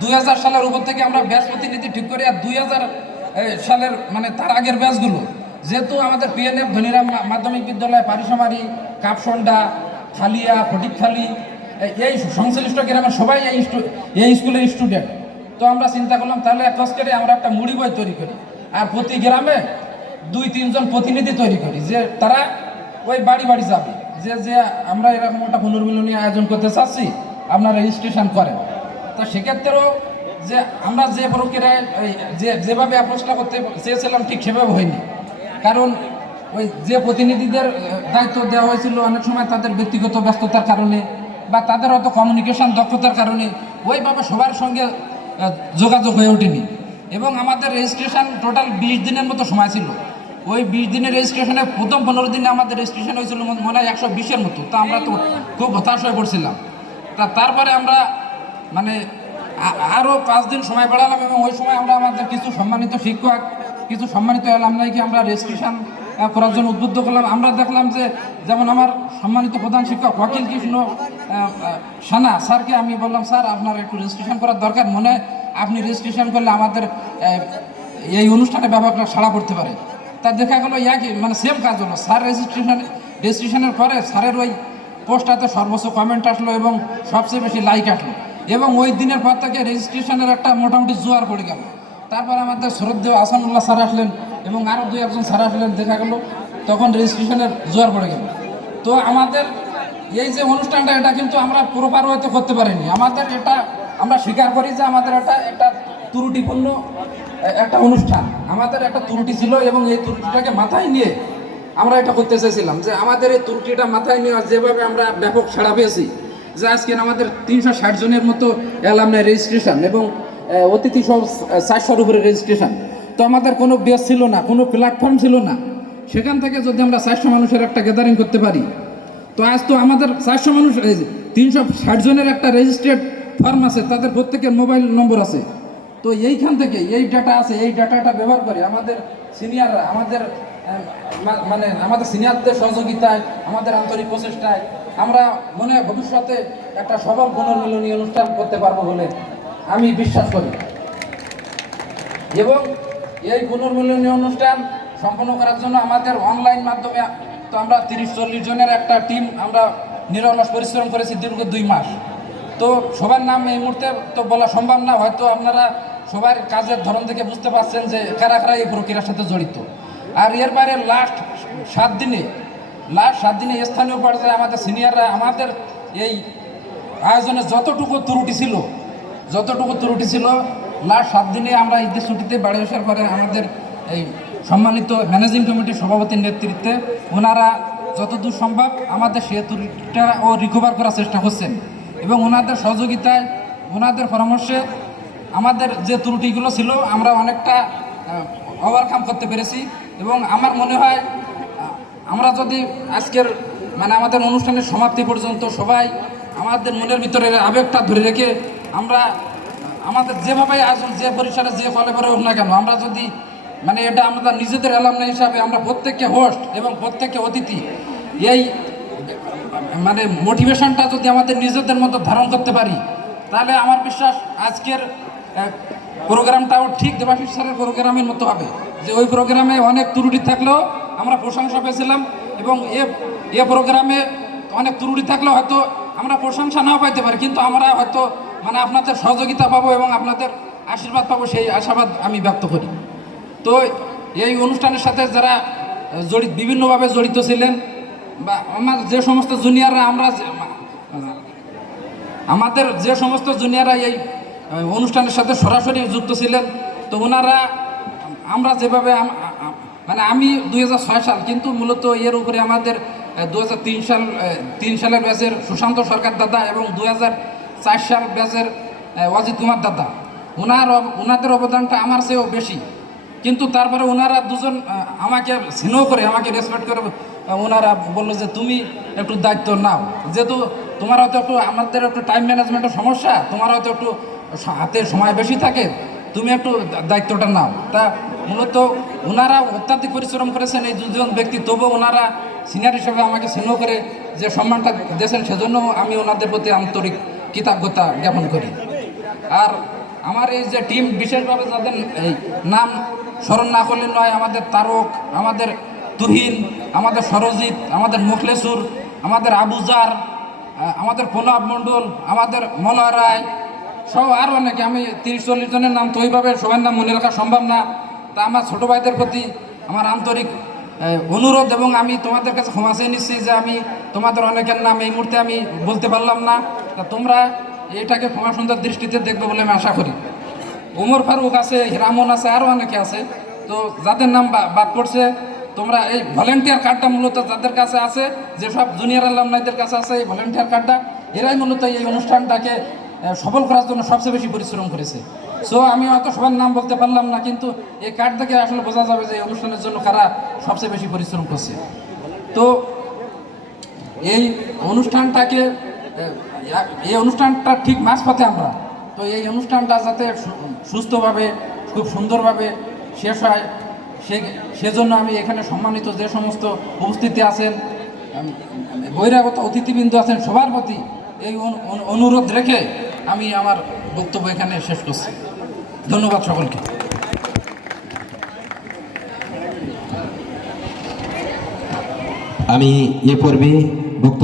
দুই হাজার সালের উপর থেকে আমরা ব্যাচ প্রতিনিধি ঠিক করি, আর দুই হাজার সালের মানে তার আগের ব্যাচগুলো। যেহেতু আমাদের পিএনএফ ধনিরাম মাধ্যমিক বিদ্যালয়, পারিসমারি, কাপসন্ডা খালিয়া ফটিকখালি এই সংশ্লিষ্ট গ্রামের সবাই এই এই স্কুলের স্টুডেন্ট তো আমরা চিন্তা করলাম, তাহলে এক কাজ করে আমরা একটা মুড়ি বই তৈরি করি। আর প্রতি গ্রামে দুই, তিনজন প্রতিনিধি তৈরি করি, যে তারা ওই বাড়ি বাড়ি যাবে। যে যে আমরা এরকম একটা পুনর্মিলনী আয়োজন করতে চাচ্ছি, আপনারা রেজিস্ট্রেশন করেন। তো সেক্ষেত্রেও যে আমরা যে প্রক্রিয়ায় যে, যেভাবে অ্যাপ্রোচটা করতে চেয়েছিলাম ঠিক সেভাবে হয়নি। কারণ ওই যে প্রতিনিধিদের দায়িত্ব দেওয়া হয়েছিল, অনেক সময় তাদের ব্যক্তিগত ব্যস্ততার কারণে বা তাদের হয়তো কমিউনিকেশন দক্ষতার কারণে ওইভাবে সবার সঙ্গে যোগাযোগ হয়ে ওঠেনি। এবং আমাদের রেজিস্ট্রেশন টোটাল বিশ দিনের মতো সময় ছিল। ওই বিশ দিনের রেজিস্ট্রেশনে প্রথম পনেরো দিনে আমাদের রেজিস্ট্রেশন হয়েছিল মনে হয় একশো বিশের মতো। তা আমরা তো খুব হতাশ হয়ে পড়ছিলাম। তা তারপরে আমরা মানে আ- আরও পাঁচ দিন সময় বাড়ালাম এবং ওই সময় আমরা আমাদের কিছু সম্মানিত শিক্ষক, কিছু সম্মানিত এলামনাইকে আমরা রেজিস্ট্রেশন করার জন্য উদ্বুদ্ধ করলাম। আমরা দেখলাম যে, যেমন আমার সম্মানিত প্রধান শিক্ষক ওয়াকিল কৃষ্ণ সানা স্যারকে আমি বললাম, স্যার, আপনার একটু রেজিস্ট্রেশন করার দরকার। মনে আপনি রেজিস্ট্রেশন করলে আমাদের এই অনুষ্ঠানে একটা সাড়া পড়তে পারে। তা দেখা গেলো একই মানে সেম কাজ হলো। স্যার রেজিস্ট্রেশন রেজিস্ট্রেশনের পরে স্যারের ওই পোস্টটাতে সর্বোচ্চ কমেন্ট আসলো এবং সবচেয়ে বেশি লাইক আসলো। এবং ওই দিনের পর থেকে রেজিস্ট্রেশনের একটা মোটামুটি জোয়ার পড়ে গেল। তারপর আমাদের শ্রদ্ধেয় আসানুল্লাহ স্যার আসলেন এবং আরও দুই একজন স্যার আসলেন, দেখা গেল, তখন রেজিস্ট্রেশনের জোয়ার পড়ে গেল। তো আমাদের এই যে অনুষ্ঠানটা, এটা কিন্তু আমরা পুরোপার হয়তো করতে পারিনি। আমাদের এটা, আমরা স্বীকার করি যে আমাদের এটা একটা ত্রুটিপূর্ণ একটা অনুষ্ঠান। আমাদের একটা ত্রুটি ছিল এবং এই ত্রুটিটাকে মাথায় নিয়ে আমরা এটা করতে চাইছিলাম যে আমাদের এই ত্রুটিটা মাথায় নিয়ে যেভাবে আমরা ব্যাপক সাড়া পেয়েছি যে আজকে আমাদের তিনশো ষাট জনের মতো অ্যালামনাই রেজিস্ট্রেশন এবং অতিথি সহ চারশোর উপরে রেজিস্ট্রেশন তো আমাদের কোনো বেস ছিল না, কোনো প্ল্যাটফর্ম ছিল না। সেখান থেকে যদি আমরা চারশো মানুষের একটা গ্যাদারিং করতে পারি, তো আজ তো আমাদের চারশো মানুষ তিনশো ষাট জনের একটা রেজিস্ট্রেড ফার্ম আছে, তাদের প্রত্যেকের মোবাইল নম্বর আছে। তো এইখান থেকে এই ডাটা আছে, এই ডাটাটা ব্যবহার করে আমাদের সিনিয়ররা আমাদের মানে আমাদের সিনিয়রদের সহযোগিতায়, আমাদের আন্তরিক প্রচেষ্টায় আমরা মনে ভবিষ্যতে একটা সফল পুনর্মিলনী অনুষ্ঠান করতে পারব বলে আমি বিশ্বাস করি। এবং এই পুনর্মিলনী অনুষ্ঠান সম্পন্ন করার জন্য আমাদের অনলাইন মাধ্যমে তো আমরা তিরিশ, চল্লিশ জনের একটা টিম আমরা নিরলস পরিশ্রম করেছি দীর্ঘ দুই মাস। তো সবার নাম এই মুহূর্তে তো বলা সম্ভব না, হয়তো আপনারা সবার কাজের ধরন থেকে বুঝতে পারছেন যে কারা কারা এই প্রক্রিয়ার সাথে জড়িত। আর এর বাইরে লাস্ট সাত দিনে লাস্ট সাত দিনে স্থানীয় পর্যায়ে আমাদের সিনিয়ররা আমাদের এই আয়োজনে যতটুকু ত্রুটি ছিল, যতটুকু ত্রুটি ছিল লাস্ট সাত দিনে আমরা ঈদের ছুটিতে বাড়ি আসার পরে আমাদের এই সম্মানিত ম্যানেজিং কমিটির সভাপতির নেতৃত্বে ওনারা যতদূর সম্ভব আমাদের সে ত্রুটিটা ও রিকভার করার চেষ্টা করছেন এবং ওনাদের সহযোগিতায়, ওনাদের পরামর্শে আমাদের যে ত্রুটিগুলো ছিল, আমরা অনেকটা ওভারকাম করতে পেরেছি। এবং আমার মনে হয় আমরা যদি আজকের মানে আমাদের অনুষ্ঠানের সমাপ্তি পর্যন্ত সবাই আমাদের মনের ভিতরে আবেগটা ধরে রেখে আমরা, আমাদের যেভাবে আয়োজন যে পরিসরে, যে ফলে পরে হোক না কেন, আমরা যদি মানে এটা আমরা নিজেদের অ্যালামনা হিসাবে আমরা প্রত্যেককে হোস্ট এবং প্রত্যেককে অতিথি, এই মানে মোটিভেশনটা যদি আমাদের নিজেদের মতো ধারণ করতে পারি, তাহলে আমার বিশ্বাস আজকের প্রোগ্রামটাও ঠিক দেবাশিস স্যারের প্রোগ্রামের মতো হবে। যে ওই প্রোগ্রামে অনেক ত্রুটি থাকলেও আমরা প্রশংসা পেয়েছিলাম এবং এ এ প্রোগ্রামে অনেক ত্রুটি থাকলেও হয়তো আমরা প্রশংসা নাও পাইতে পারি, কিন্তু আমরা হয়তো মানে আপনাদের সহযোগিতা পাবো এবং আপনাদের আশীর্বাদ পাবো সেই আশাবাদ আমি ব্যক্ত করি। তো এই অনুষ্ঠানের সাথে যারা জড়িত, বিভিন্নভাবে জড়িত ছিলেন বা আমার যে সমস্ত জুনিয়ররা আমরা আমাদের যে সমস্ত জুনিয়ররা এই অনুষ্ঠানের সাথে সরাসরি যুক্ত ছিলেন। তো ওনারা, আমরা যেভাবে মানে আমি দু হাজার ছয় সাল, কিন্তু মূলত এর উপরে আমাদের দু হাজার তিন সাল তিন সালের ব্যাচের সুশান্ত সরকার দাদা এবং দু সাল ব্যাচের অজিত কুমার দাদা। ওনার ওনাদের অবদানটা আমার চেয়েও বেশি। কিন্তু তারপরে ওনারা দুজন আমাকে স্নেহ করে, আমাকে রেসপেক্ট করে ওনারা বলল যে, তুমি একটু দায়িত্ব নাও। যেহেতু তোমার হয়তো একটু, আমাদের একটু টাইম ম্যানেজমেন্টের সমস্যা, তোমার হয়তো একটু হাতে সময় বেশি থাকে, তুমি একটু দায়িত্বটা নাও। তা মূলত ওনারা অত্যাধিক পরিশ্রম করেছেন এই দুজন ব্যক্তি তবুও ওনারা সিনিয়র হিসেবে আমাকে স্নেহ করে যে সম্মানটা দিয়েছেন, সেজন্য আমি ওনাদের প্রতি আন্তরিক কৃতজ্ঞতা জ্ঞাপন করি। আর আমার এই যে টিম বিশেষভাবে যাদের এই নাম স্মরণ না করলে নয়, আমাদের তারক, আমাদের তুহিন, আমাদের সরজিৎ, আমাদের মুখলেসুর, আমাদের আবুজার আমাদের প্রণব মণ্ডল, আমাদের মলয় রায় সব আরও অনেকে আমি তিরিশ চল্লিশ জনের নাম তো ওইভাবে সবার নাম মনে রাখা সম্ভব না। তা আমার ছোটো ভাইদের প্রতি আমার আন্তরিক অনুরোধ এবং আমি তোমাদের কাছে ক্ষমা চেয়ে নিচ্ছি যে আমি তোমাদের অনেকের নাম এই মুহূর্তে আমি বলতে পারলাম না। তা তোমরা এটাকে ক্ষমা সুন্দর দৃষ্টিতে দেখবে বলে আমি আশা করি। উমর ফারুক আছে রামন আছে আরও অনেকে আছে। তো যাদের নাম বাদ পড়ছে, তোমরা এই ভলেন্টিয়ার কার্ডটা মূলত যাদের কাছে আছে, যেসব জুনিয়র আল্লামনাইদের কাছে আছে এই ভলেন্টিয়ার কার্ডটা এরাই মূলত এই অনুষ্ঠানটাকে সফল করার জন্য সবচেয়ে বেশি পরিশ্রম করেছে। সো আমি হয়তো সবার নাম বলতে পারলাম না, কিন্তু এই কার্ড থেকে আসলে বোঝা যাবে যে এই অনুষ্ঠানের জন্য কারা সবচেয়ে বেশি পরিশ্রম করছে। তো, এই অনুষ্ঠানটাকে এই অনুষ্ঠানটা ঠিক মাঝপথে আমরা, তো এই অনুষ্ঠানটা যাতে সুস্থভাবে, খুব সুন্দরভাবে শেষ হয়, সে, সেজন্য আমি এখানে সম্মানিত যে সমস্ত উপস্থিতি আছেন বহিরাগত অতিথিবৃন্দ আছেন, সবার প্রতি এই অনু- অনু- অনুরোধ রেখে আমি আমার বক্তব্য এখানে শেষ করছি। ধন্যবাদ সকলকে। আমি এ পর্বে